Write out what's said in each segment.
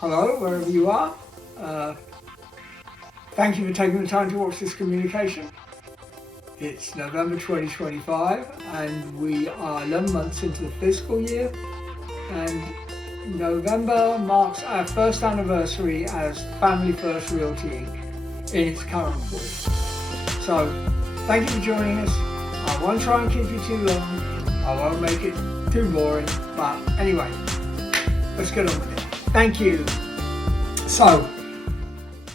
Hello, wherever you are. Uh, Thank you for taking the time to watch this communication. It's November 2025 and we are 11 months into the fiscal year, and November marks our first anniversary as Family First Realty Inc. in its current form. So thank you for joining us. I won't try and keep you too long. I won't make it too boring, but anyway, let's get on with it. Thank you. So,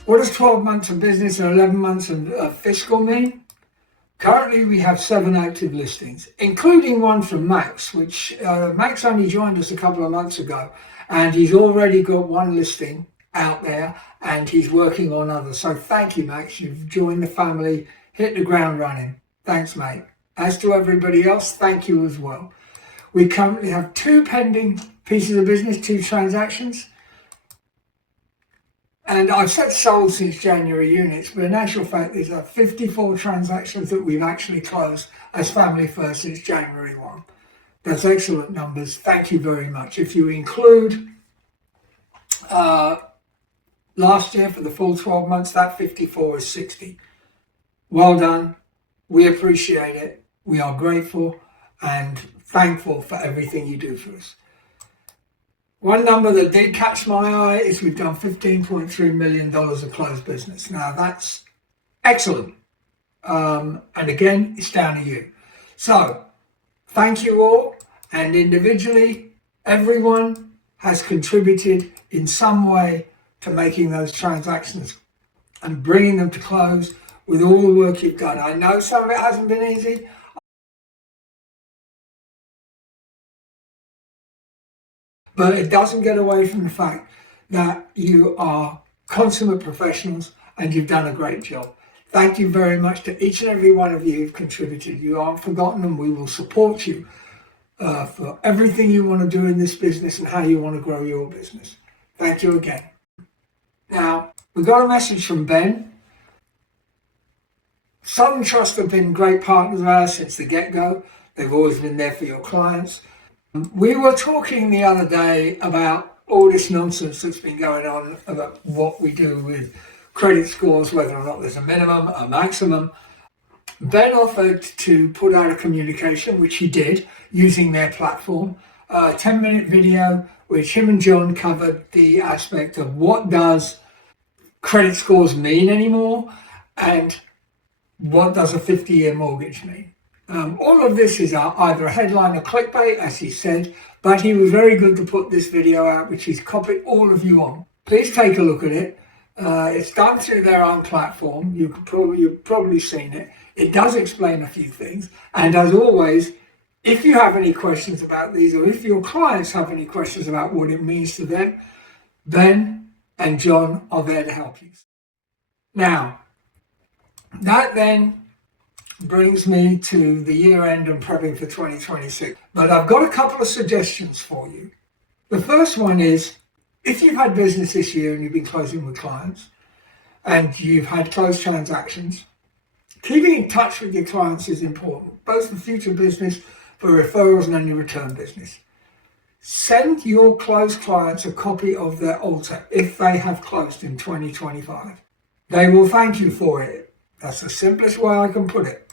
what does 12 months of business and 11 months of fiscal mean? Currently, we have 7 active listings, including one from Max, which Max only joined us a couple of months ago, and he's already got 1 listing out there, and he's working on others. So thank you, Max. You've joined the family, hit the ground running. Thanks, mate. As to everybody else, thank you as well. We currently have 2 pending pieces of business, 2 transactions. And I've said sold since January units, but in actual fact, these are 54 transactions that we've actually closed as Family First since January 1. That's excellent numbers. Thank you very much. If you include last year for the full 12 months, that 54 is 60. Well done. We appreciate it. We are grateful and thankful for everything you do for us. One number that did catch my eye is we've done $15.3 million of closed business. Now that's excellent. And again, it's down to you. So thank you all. And individually, everyone has contributed in some way to making those transactions and bringing them to close with all the work you've done. I know some of it hasn't been easy. But it doesn't get away from the fact that you are consummate professionals and you've done a great job. Thank you very much to each and every one of you who've contributed. You aren't forgotten, and we will support you for everything you want to do in this business and how you want to grow your business. Thank you again. Now, we got a message from Ben. Southern Trust have been great partners of ours since the get-go. They've always been there for your clients. We were talking the other day about all this nonsense that's been going on about what we do with credit scores, whether or not there's a minimum, a maximum. Ben offered to put out a communication, which he did, using their platform, a 10-minute video, which him and John covered the aspect of what does credit scores mean anymore, and what does a 50-year mortgage mean. All of this is either a headline or clickbait, as he said, but he was very good to put this video out, which he's copied all of you on. Please take a look at it. It's done through their own platform. You've probably seen it. It does explain a few things. And as always, if you have any questions about these, or if your clients have any questions about what it means to them, Ben and John are there to help you. Now, that then brings me to the year end and prepping for 2026. But I've got a couple of suggestions for you. The first one is, if you've had business this year and you've been closing with clients and you've had closed transactions, keeping in touch with your clients is important, both for future business, for referrals and any return business. Send your closed clients a copy of their altar if they have closed in 2025. They will thank you for it. That's the simplest way I can put it.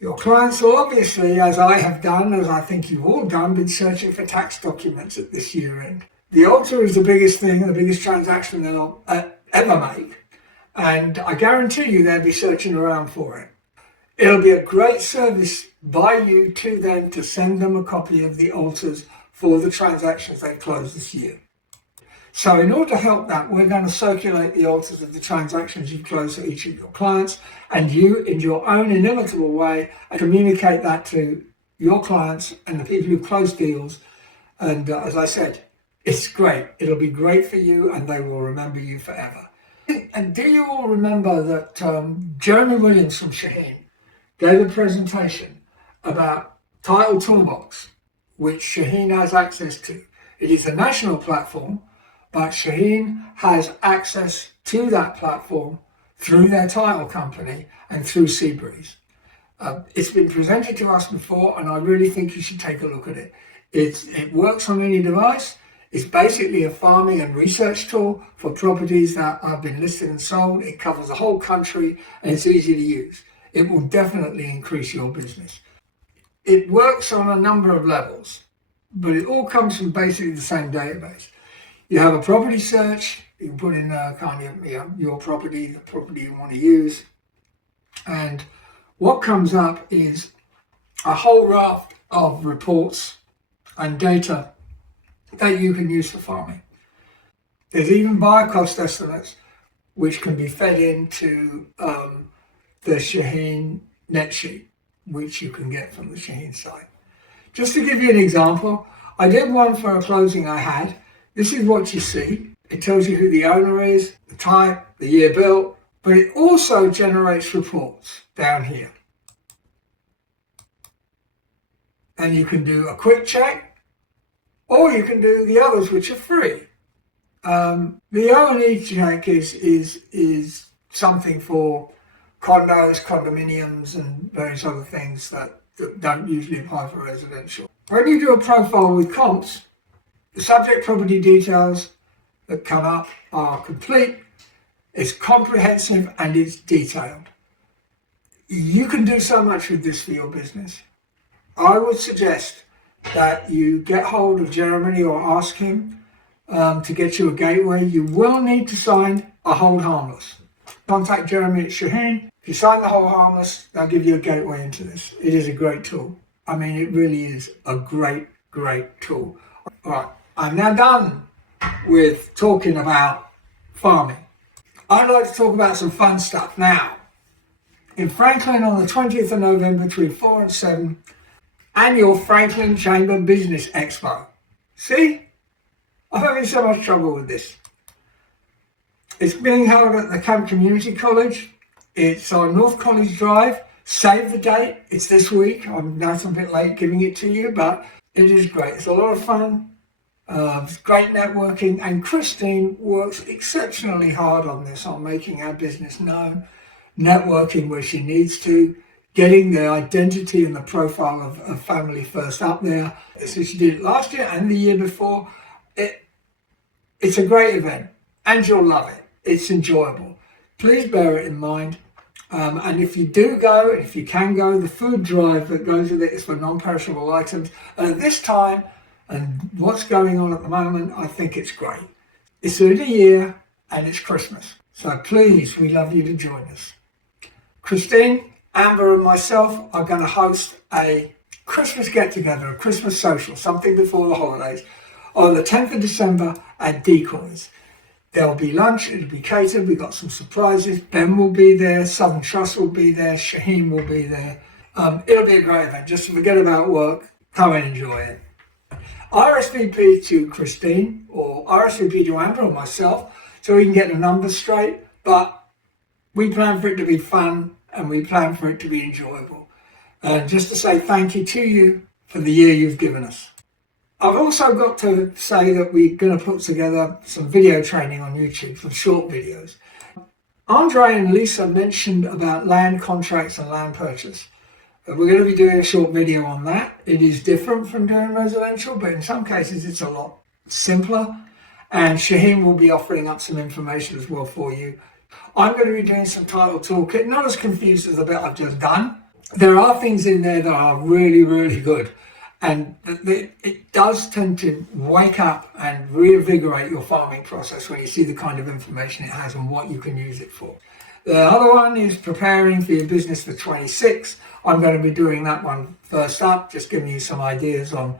Your clients will obviously, as I have done, as I think you've all done, been searching for tax documents at this year end. The altar is the biggest thing, the biggest transaction they'll ever make. And I guarantee you they'll be searching around for it. It'll be a great service by you to them to send them a copy of the altars for the transactions they closed this year. So in order to help that, we're going to circulate the altars of the transactions you've closed for each of your clients, and you, in your own inimitable way, communicate that to your clients and the people who close deals. And as I said, it's great. It'll be great for you, and they will remember you forever. And do you all remember that Jeremy Williams from Shaheen gave a presentation about Title Toolbox, which Shaheen has access to? It is a national platform, but Shaheen has access to that platform through their title company and through Seabreeze. It's been presented to us before, and I really think you should take a look at it. It works on any device. It's basically a farming and research tool for properties that have been listed and sold. It covers the whole country and it's easy to use. It will definitely increase your business. It works on a number of levels, but it all comes from basically the same database. You have a property search, you can put in your property, the property you want to use, and what comes up is a whole raft of reports and data that you can use for farming. There's even buyer cost estimates which can be fed into the Shaheen net sheet, which you can get from the Shaheen site. Just to give you an example, I did one for a closing I had. This is what you see. It tells you who the owner is, the type, the year built, but it also generates reports down here. And you can do a quick check, or you can do the others which are free. The O&E check is something for condos, condominiums, and various other things that don't usually apply for residential. When you do a profile with comps, the subject property details that come up are complete, it's comprehensive, and it's detailed. You can do so much with this for your business. I would suggest that you get hold of Jeremy or ask him to get you a gateway. You will need to sign a hold harmless. Contact Jeremy at Shaheen. If you sign the hold harmless, they'll give you a gateway into this. It is a great tool. I mean, it really is a great tool. All right, I'm now done with talking about farming. I'd like to talk about some fun stuff now. In Franklin on the 20th of November between 4 and 7, annual Franklin Chamber Business Expo. See? I'm having so much trouble with this. It's being held at the Camp Community College. It's on North College Drive. Save the date. It's this week. I'm now a bit late giving it to you, but it is great. It's a lot of fun. It's great networking. And Christine works exceptionally hard on this, on making our business known, networking where she needs to, getting the identity and the profile of Family First up there. So she did it last year and the year before. It's a great event and you'll love it. It's enjoyable. Please bear it in mind. And if you do go, if you can go, the food drive that goes with it is for non-perishable items. And at this time, and what's going on at the moment, I think it's great. It's the new year and it's Christmas. So please, we'd love you to join us. Christine, Amber and myself are going to host a Christmas get-together, a Christmas social, something before the holidays, on the 10th of December at Decoys. There'll be lunch, it'll be catered, we've got some surprises. Ben will be there, Southern Trust will be there, Shaheen will be there. It'll be a great event, just forget about work, come and enjoy it. RSVP to Christine or RSVP to Amber or myself so we can get the numbers straight, but we plan for it to be fun and we plan for it to be enjoyable. And just to say thank you to you for the year you've given us. I've also got to say that we're going to put together some video training on YouTube, some short videos. Andre and Lisa mentioned about land contracts and land purchase. We're going to be doing a short video on that. It is different from doing residential, but in some cases it's a lot simpler. And Shaheen will be offering up some information as well for you. I'm going to be doing some title toolkit, not as confused as the bit I've just done. There are things in there that are really good. And it does tend to wake up and reinvigorate your farming process when you see the kind of information it has and what you can use it for. The other one is preparing for your business for 26. I'm going to be doing that one first up, just giving you some ideas on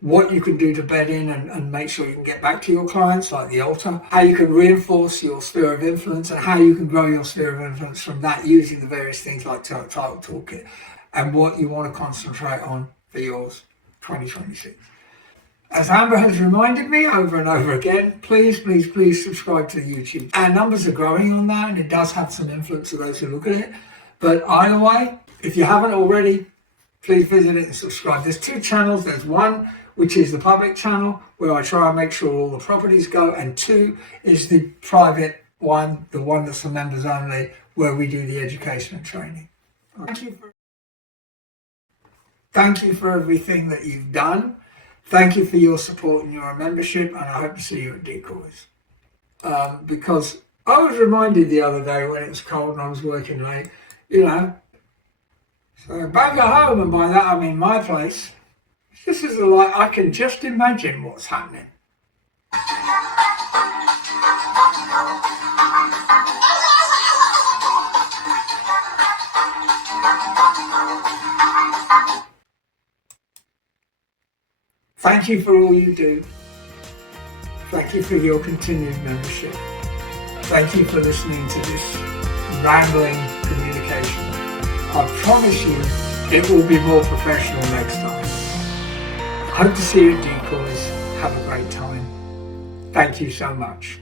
what you can do to bed in and make sure you can get back to your clients, like the altar, how you can reinforce your sphere of influence and how you can grow your sphere of influence from that using the various things like Title Toolkit and what you want to concentrate on for yours 2026. As Amber has reminded me over and over again, please subscribe to the YouTube. Our numbers are growing on that and it does have some influence to those who look at it. But either way, if you haven't already, please visit it and subscribe. There's two channels. There's one, which is the public channel, where I try and make sure all the properties go. And two is the private one, the one that's for members only, where we do the education and training. Thank you for everything that you've done Thank you for your support and your membership, and I hope to see you at Decoys. Because I was reminded the other day when it was cold and I was working late, so back at home, and by that I mean my place, this is like I can just imagine what's happening. Thank you for all you do. Thank you for your continued membership. Thank you for listening to this rambling communication. I promise you it will be more professional next time. Hope to see you at Decoys. Have a great time. Thank you so much.